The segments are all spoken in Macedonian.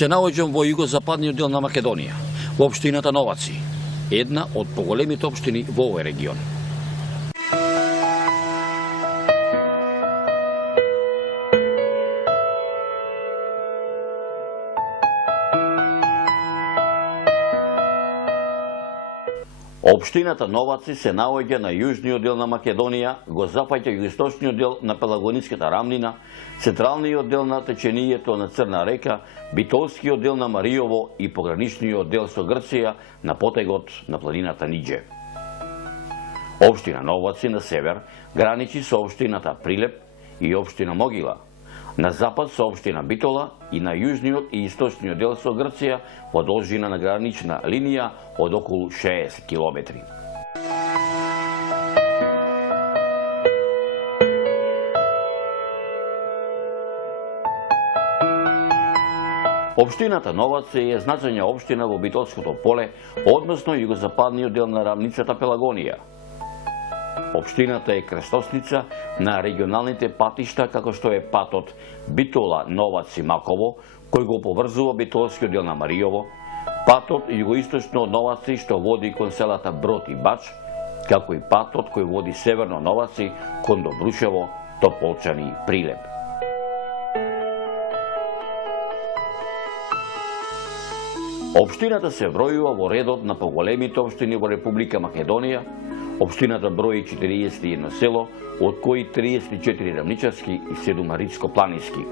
Се наоѓам во југозападниот дел на Македонија, во општината Новаци, една од поголемите општини во овој регион. Општината Новаци се наоѓа на јужниот дел на Македонија, го запаѓа југоисточниот дел на Пелагониската рамнина, централниот дел на течението на Црна река, битолскиот дел на Мариово и пограничниот дел со Грција на потегот на планината Нидже. Општина Новаци на север граничи со општината Прилеп и општина Могила, на запад со општина Битола и на јужниот и источниот дел со Грција во должина на гранична линија од околу 60 километри. Општината Новаци е значајна општина во Битолското поле, односно југозападниот дел на рамницата Пелагонија. Општината е крстосница на регионалните патишта, како што е патот Битола-Новаци-Маково, кој го поврзува битолскиот дел на Мариово, патот југоисточно од Новаци, што води кон селата Брод и Бач, како и патот кој води северно Новаци, кон Добрушево, Тополчани и Прилеп. Општината се вројува во редот на поголемите општини во Република Македонија. Општината брои 41 село, од кои 34 рамничарски и 7 ридско-планински.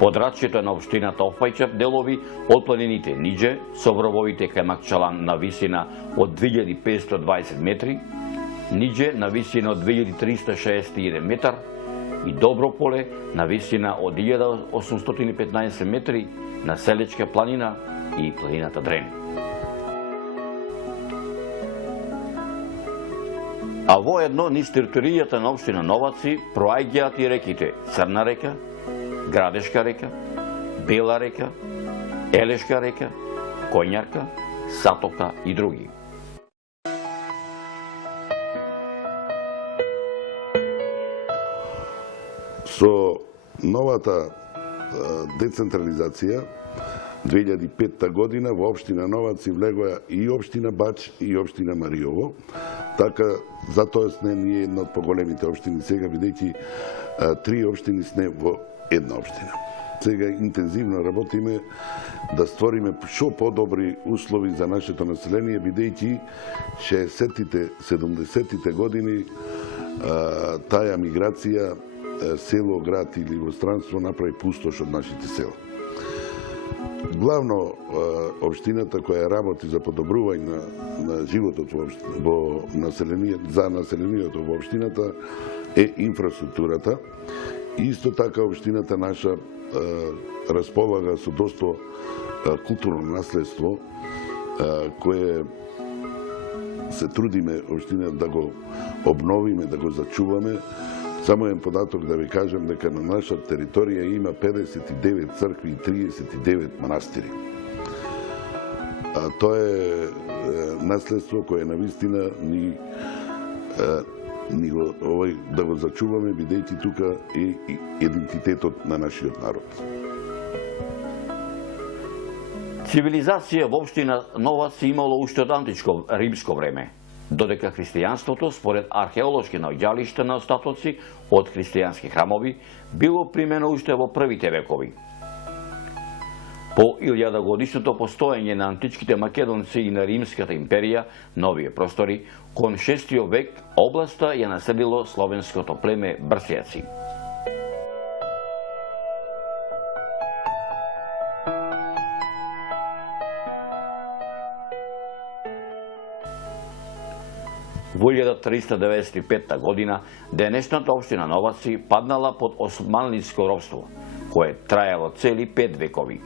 Подрачјето на општината опфаќа делови од планините Нидже со врововите кај Макчалан на висина од 2520 метри, Нидже на висина од 2361 метар и Доброполе на висина од 1815 метри на Селечка планина и планината Дрен. А воедно низ територијата на општина Новаци проаѓаат и реките Црна река, Градешка река, Бела река, Елешка река, Коњарка, Сатока и други. Со новата децентрализација 2005 година во општина Новаци влегоа и општина Бач и општина Мариово. Така, затоа сме ние една од поголемите општини сега, бидејќи 3 општини сме во една општина. Сега интензивно работиме да створиме што подобри услови за нашето население, бидејќи 60-тите, 70-тите години таа миграција село, град или во странство направи пустош од нашите села. Главно општината која работи за подобрување на животот во населението, за населението во општината е инфраструктурата. Исто така општината наша располага со доста културно наследство кое се трудиме општина да го обновиме, да го зачуваме. Само еден податок да ви кажам дека на наша територија има 59 цркви и 39 манастири. Тоа е наследство кое навистина да го зачуваме, бидејќи тука е идентитетот на нашиот народ. Цивилизација во општина Новаци имало уште од античко римско време, додека христијанството, според археолошки наоѓалишта на остатоци од христијански храмови, било примено уште во првите векови. По 1000-годишното постоење на античките македонци и на Римската империја на овие простори, кон 6 век областа ја населило словенското племе Брсјаци. Во 1395 година денешната општина Новаци паднала под османлиско робство, кое траело цели 5 векови.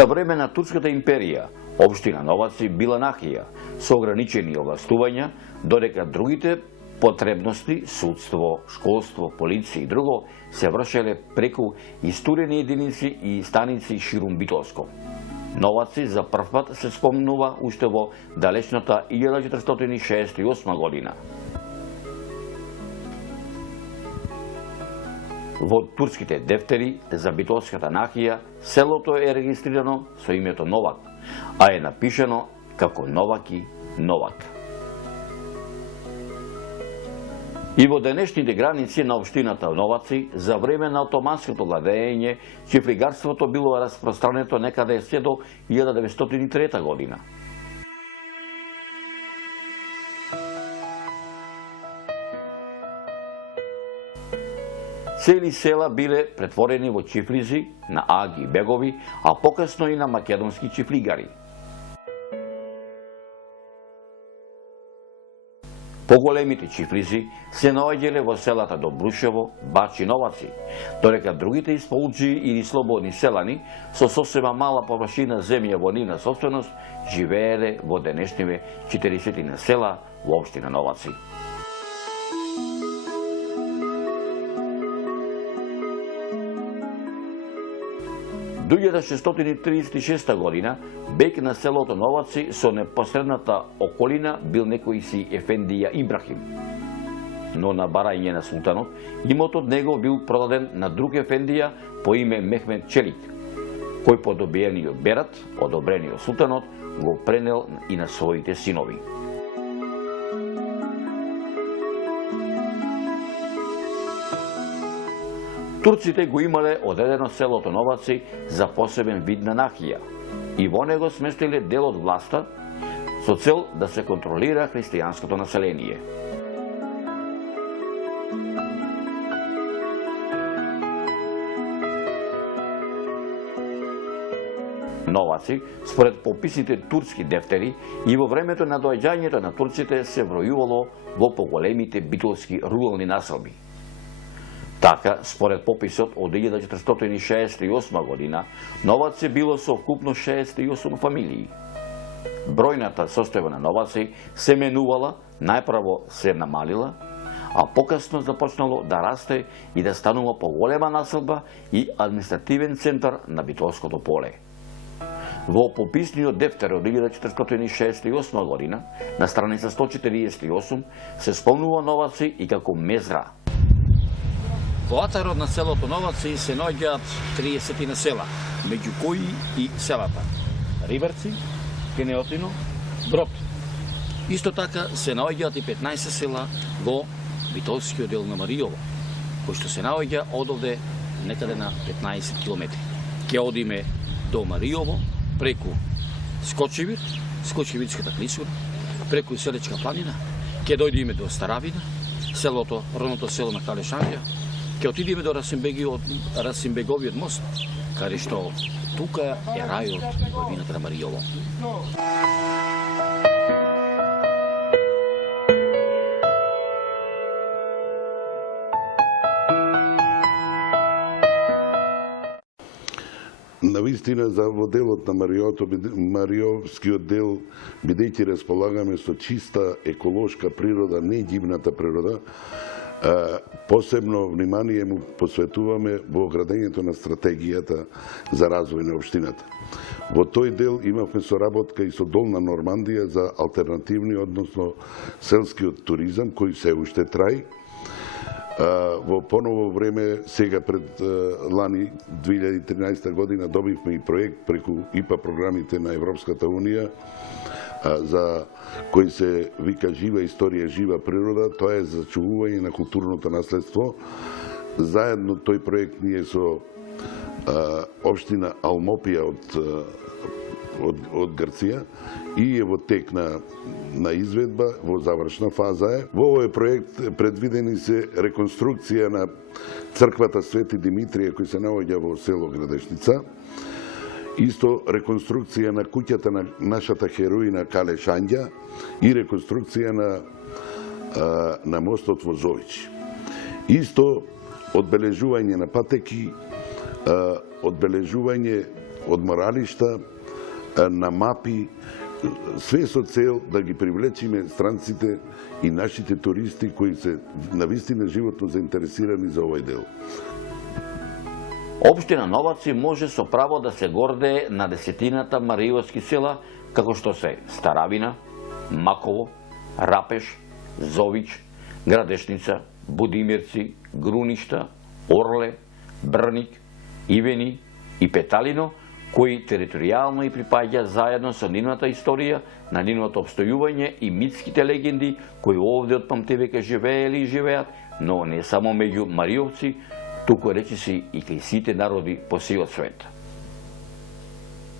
За време на Турската империја, општина Новаци била нахија, со ограничени овластувања, додека другите потребности, судство, школство, полиција и друго се вршеле преку истурени единици и станици ширум Битолско. Новаци за прв пат се спомнува уште во далечната 1468 година. Во турските дефтери за Битолската нахија селото е регистрирано со името Новак, а е напишано како Новаки Новак. И во денешните граници на општината Новаци, за време на отоманското владење, чифлигарството било распространето некаде се до 1903 година. Цели села биле претворени во чифлизи на аги и бегови, а покасно и на македонски чифлигари. Поголемите чифлизи се наоѓале во селата Добрушево, Бач и Новаци, додека другите исполџи или слободни селани со сосема мала површина земја во нивна собственост живееле во денешниве 40 села во општина Новаци. 1636 година бег на селото Новаци со непосредната околина бил некој си Ефендија Ибрахим. Но на барање на султанот, имот од него бил продаден на друг Ефендија по име Мехмед Челик, кој по добиениот берат, одобрениот султанот, го пренел и на своите синови. Турците го имале одредено селото Новаци за посебен вид на нахија и во него сместиле дел од власта со цел да се контролира христијанското население. Новаци, според пописите турски дефтери, и во времето на доаѓањето на турците се бројувало во поголемите битолски рурални населби. Така, според пописот од 1468 година, Новаци било совкупно 68 фамилии. Бројната состојба на Новаци се менувала, најпрво се намалила, а покасно започнало да расте и да станува поголема населба и административен центар на Битолското поле. Во пописниот дефтер од 1468 година, на страница 148, се спомнува Новаци и како мезра. Во атарот на селото Новаци се наоѓаат 30 села, меѓу кои и селата Рибарци, Кенеотино, Брод. Исто така се наоѓаат и 15 села во Битолскиот дел на Маријово, кој што се наоѓа одовде некаде на 15 километри. Ке одиме до Маријово, преку Скочевир, Скочевирската клисура, преку Селечка планина, ке дојдеме до Старавина, селото, родното село на Калешанија, ке отидеме до Расимбеговиот мост, каде што тука е рајот во вината на Маријово. Навистина за во делот на Маријовскиот дел, бидејќи располагаме со чиста еколошка природа, не гибната природа, посебно внимание му посветуваме во градењето на стратегијата за развој на општината. Во тој дел имавме соработка и со Долна Нормандија за алтернативни, односно селскиот туризам, кој се уште траи. Во поново време, сега пред лани 2013 година, добивме и проект преку ИПА програмите на Европската Унија, за кој се вика Жива историја, жива природа, тоа е зачувување на културното наследство. Заедно тој проект ние со општина Алмопија од Грција и е во тек на изведба, во завршна фаза е. Во овој проект предвидени се реконструкција на црквата Свети Димитрија кој се наоѓа во село Градешница, исто реконструкција на куќата на нашата хероина Кале Шанѓа и реконструкција на мостот во Зович. Исто одбележување на патеки, одбележување одморалишта, на мапи све со цел да ги привлечиме странците и нашите туристи кои се навистина животно заинтересирани за овој дел. Општина Новаци може со право да се гордее на десетината мариовски села, како што се Старавина, Маково, Рапеш, Зович, Градешница, Будимирци, Груништа, Орле, Брник, Ивени и Петалино, кои територијално и припаѓа заедно со нивната историја, на нивното обстојување и митските легенди кои овде од памтивека живеели и живеат, но не само меѓу мариовци, туку речиси и кај сите народи по сиот свет.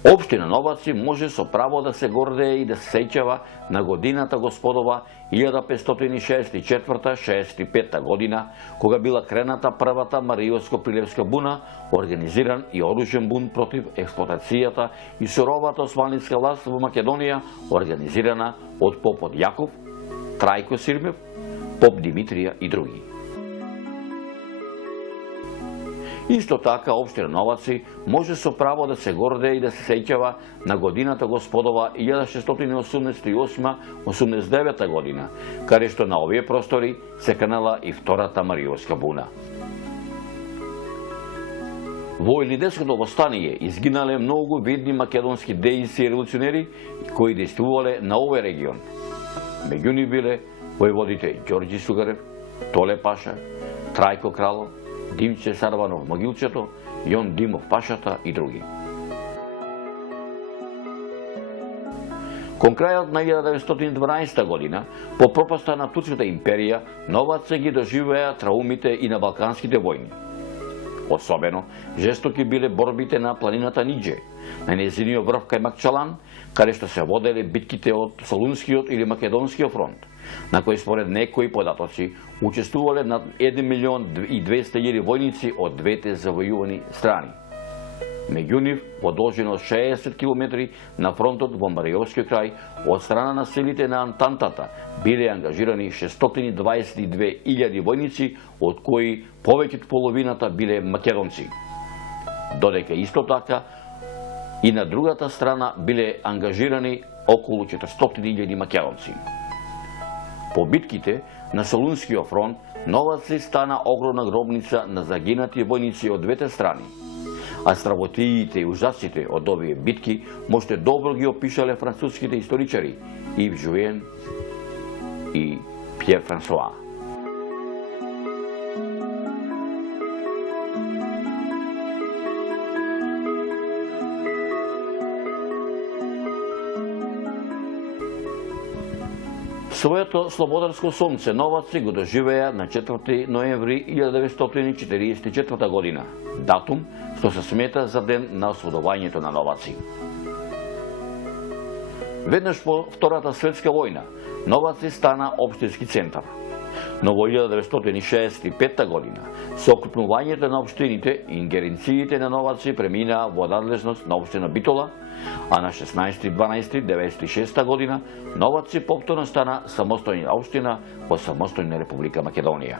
Општина Новаци може со право да се гордее и да се сеќава на годината Господова 1564-65 година, кога била крената првата Мариовско-Прилевска буна, организиран и оружен бунт против експлоатацијата и суровата османлиска власт во Македонија, организирана од попот Јаков, Трајко Сирмев, поп Димитрија и други. Исто така, општина Новаци може со право да се гордее и да се сеќава на годината Господова 1688-89 година, каде што на овие простори се канала и втората Мариовска буна. Во Илидеското востание изгинале многу видни македонски дејци и револуционери кои действувале на овој регион. Меѓу нив биле војводите Ѓорѓи Сугарев, Толе Паша, Трајко Кралов, Димче Сарванов Могилчето, Јон Димов Пашата и други. Кон крајот на 1912 година, по пропаста на Турската империја, Новаци ги доживеа траумите и на балканските војни. Особено, жестоки биле борбите на планината Нидже, на нејзиниот врв кај Макчалан, каде што се воделе битките од Солунскиот или Македонскиот фронт, на кои според некои податоци учествувале над 1.200.000 војници од двете завојувани страни. Меѓу нив, во должина од 60 км на фронтот во Мариовскиот крај, од страна на силите на Антантата биле ангажирани 622.000 војници, од кои повеќе од половината биле македонци. Додека исто така и на другата страна биле ангажирани околу 400.000 македонци. По битките на Солунскиот фронт, Новаци стана огромна гробница на загинати војници од двете страни. А стравотиите и ужасите од овие битки можете добро ги опишале француските историчари Ив Жуен и Пјер Франсуа. Своето слободарско сонце Новаци го доживеа на 4 ноември 1944 година, датум што се смета за ден на ослободувањето на Новаци. Веднаш по Втората светска војна, Новаци стана општински центар. Но во 1965 година, со окрупнувањето на општините, ингеренциите на Новаци преминаа во надлежност на општина Битола, а на 16.12.1996 година Новаци повторно стана самостојна општина во самостојна Република Македонија.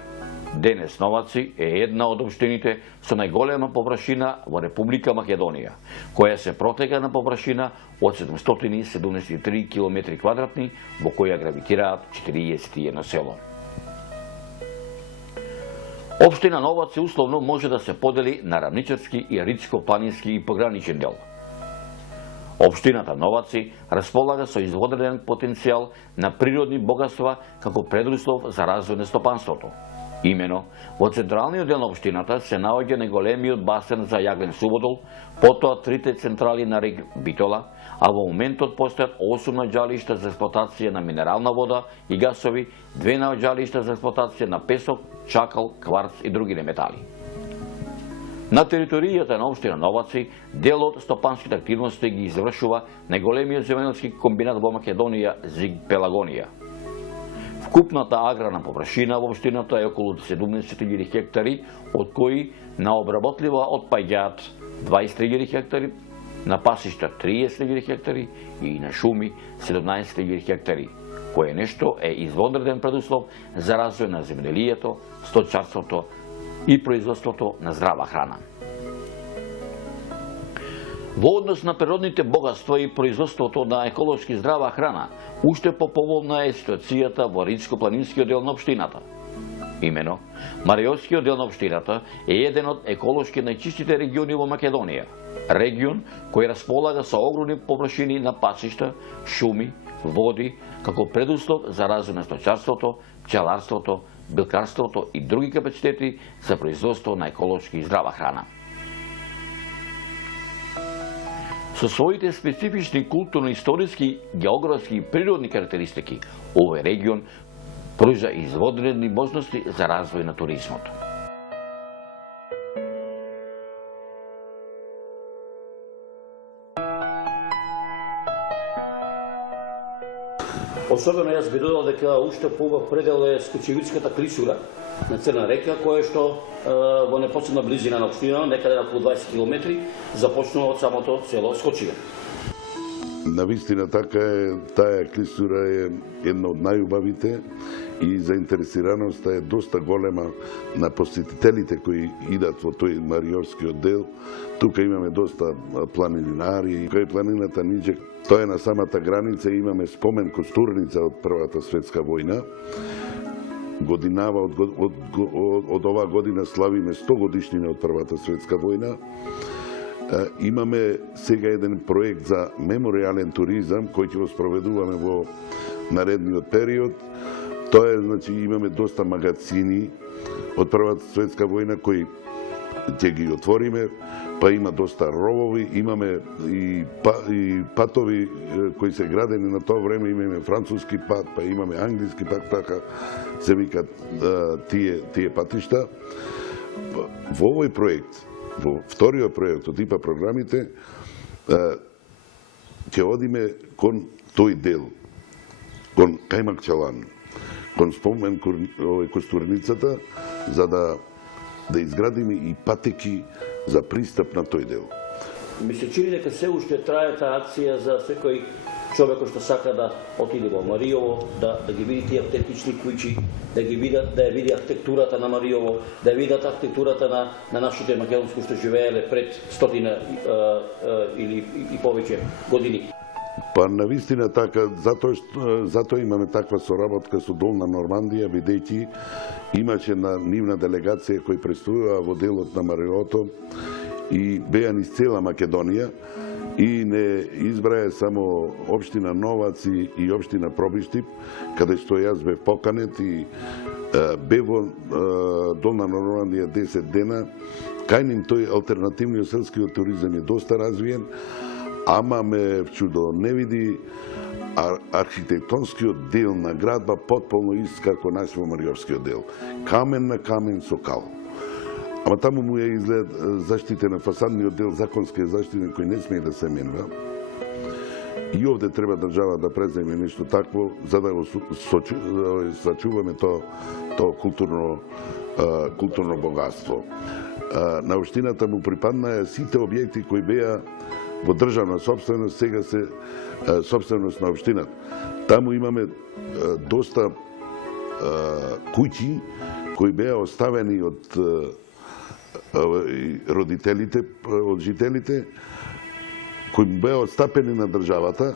Денес Новаци е една од општините со најголема површина во Република Македонија, која се протега на површина од 773 км квадратни, во која гравитираат 41 село. Општина Новаци условно може да се подели на рамничарски и рицко-планински и пограничен дел. Општината Новаци располага со изводреден потенцијал на природни богатства како предуслов за развој на стопанството. Имено, во централниот дел на општината се наоѓа најголемиот басен за јаглен субодол, потоа трите централи на рек Битола, а во моментот постојат 8 наоѓалишта за експлоатација на минерална вода и гасови, 2 наоѓалишта за експлоатација на песок, чакал, кварц и други метали. На територијата на општина Новаци, дел од стопанските активности ги извршува најголемиот земјоделски комбинат во Македонија Зиг Пелагонија. Вкупната аграрна површина во општината е околу 17.000 хектари, од кои на обработлива отпаѓаат 20.000 хектари, на пасишта 30.000 хектари и на шуми 17.000 хектари, кое нешто е извонреден предуслов за развој на земјоделието, сточарството и производството на здрава храна. Во однос на природните богатства и производството на еколошки здрава храна, уште поповолна е ситуацијата во Ридско-планинскиот дел на општината. Имено, Мариовскиот дел на општината е еден од еколошки најчистите региони во Македонија. Регион кој располага со огромни површини на пасишта, шуми, води, како предуслов за развој на стоќарството, пчеларството, билкарството и други капацитети за производство на еколошки и здрава храна. Со своите специфични културно-историски, географски и природни карактеристики, овој регион пружа изводредни можности за развој на туризмот. Особено јас би додал дека уште поубав предел е Скочевицката клисура на Црна река, која што во непосредна близина на општина, некаде на околу 20 км, започнува од самото село Скочеве. Навистина така е, таа клисура е една од најубавите и заинтересираноста е доста голема на посетителите кои идат во тој Мариовскиот дел. Тука имаме доста планинари, кај планината Ниџек, тоа е на самата граница, имаме спомен костурница од Првата светска војна. Годинава од оваа година славиме 100 годишнина од Првата светска војна. Имаме сега еден проект за мемориален туризам кој ќе го спроведуваме во наредниот период. Тоа е, значи, имаме доста магазини од Првата светска војна кои ќе ги отвориме, па има доста ровови, имаме и патови кои се градени на тоа време, имаме француски пат, па имаме англиски пат, така се викат тие патишта. Во овој проект, во вториот проект од ИПА програмите, ќе одиме кон тој дел, кон Кајмакчалан, кон спомен костурницата, за да изградиме и патеки за пристап на тој дел. Ми се чини дека се уште трае таа акција за секој човек што сака да отиде во Мариово, да ги види тие автентични куќи, да ја види архитектурата на Мариово, да видат архитектурата на нашите македонски што живееле пред 100 или и повеќе години. Па навистина така, затоа имаме таква соработка со Долна Нормандија, бидејќи имаше на нивна делегација кој представува во делот на Мариото и беа низ цела Македонија и не избрае само општина Новаци и општина Пробиштип, каде што јас бев поканет и бев во Долна Нормандија 10 дена. Кај ним тој алтернативниот селскиот туризам е доста развиен, ама ме чудо не види архитектонскиот дел на градба потполно ист како наш во Мариовскиот дел. Камен на камен со кал. Ама таму му е изглед заштитен фасадниот дел, законски заштитен, кој не смее да се менува. И овде треба држава да преземе нешто такво, за да го сачуваме тоа културно богатство. На општината му припаднаа сите објекти кои беа во државна собственост, сега се собственост на општината. Таму имаме доста куќи кои беа оставени од родителите, од жителите, кои беа отстапени на државата,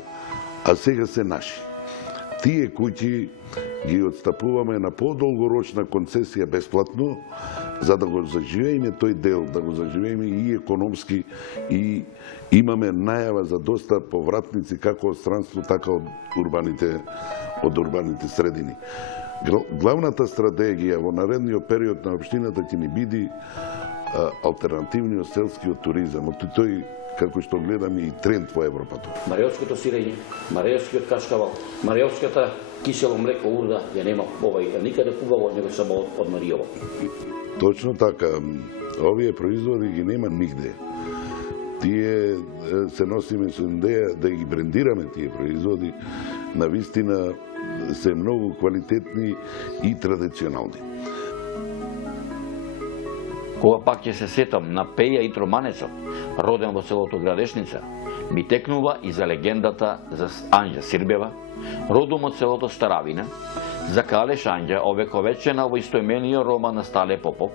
а сега се наши. Тие куќи ги отстапуваме на подолгорочна концесија бесплатно, за да го заживееме тој дел, да го заживееме и економски, и имаме најава за доста повратници како од странство, така од урбаните средини. Главната стратегија во наредниот период на општината ќе ни биде алтернативниот селскиот туризам. Тој, како што гледаме, и тренд во Европата. Мариовското сирење, Мариовскиот кашкавал, Мариовската кисело млеко урда ја нема никаде хубаво, него само од Мариово. Точно така. Овие производи ги нема нигде. Тие се носиме со идеја да ги брендираме тие производи. Навистина се многу квалитетни и традиционални. Кога пак ќе се сетам на Пеја и Троманецот, роден во селото Градешница, ми текнува и за легендата за Анџа Сирбева, родом од селото Старавина, За Кале Шанѓа, овековечена во истоимениот роман на Стале Попов,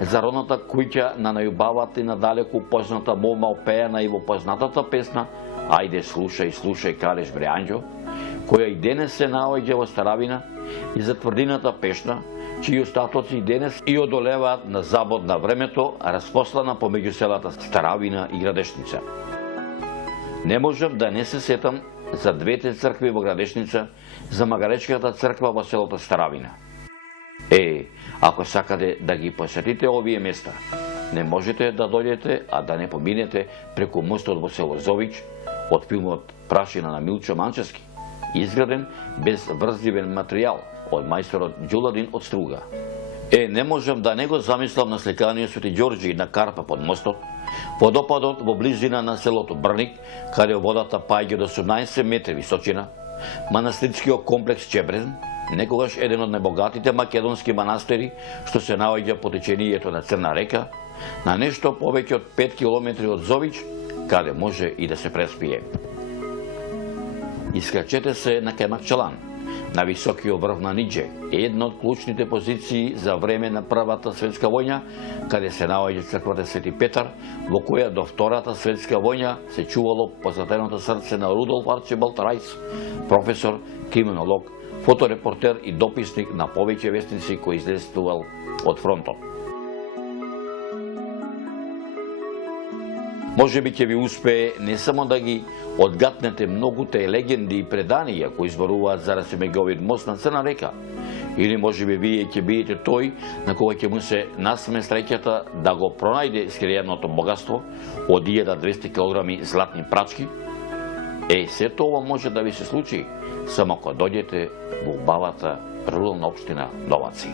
за родната куќа на најубавата и надалеку позната мома опеана и во познатата песна "Ајде слушај, слушај Калеш Бреанџо", која и денес се наоѓа во Старавина, и за тврдината Пешна, чии остатоци и денес и одолеваат на забод на времето, распослана помеѓу селата Старавина и Градешница. Не можам да не се сетам за двете цркви во Градешница, за Магаречката црква во селото Старавина. Ако сакате да ги посетите овие места, не можете да дојдете, а да не поминете преку мостот во село Зович од филмот Прашина на Милчо Манчевски, изграден без врзливен материјал од мајсторот Ѓуладин од Струга. Не можам да не го замислам на сликаниот Свети Ѓорѓи на карпа под мостот, водопадот во близина на селото Брник, каде водата паѓа до 18 метри височина, манастирскиот комплекс Чебрен, некогаш еден од најбогатите македонски манастири, што се наоѓа по течението на Црна река, на нешто повеќе од 5 километри од Зович, каде може и да се преспие. Искачете се на Кемакчалан, на високиот врв на Нидже, една од клучните позиции за време на Првата светска војна, каде се наоѓа црквата Свети Петар, во која до Втората светска војна се чувало посветеното срце на Рудолф Арчибалд Рајс, професор, криминолог, фоторепортер и дописник на повеќе вестници кој известувал од фронтот. Може би ќе ви успее не само да ги одгатнете многуте легенди и преданија кои зборуваат за Расимеговиот мост на Црна река, или може би вие ќе бидете тој на кога ќе му се насме среќата да го пронајде скриеното богатство од 1200 кг златни прачки. Сето ова може да ви се случи само ако дојдете во убавата рурална општина Новаци.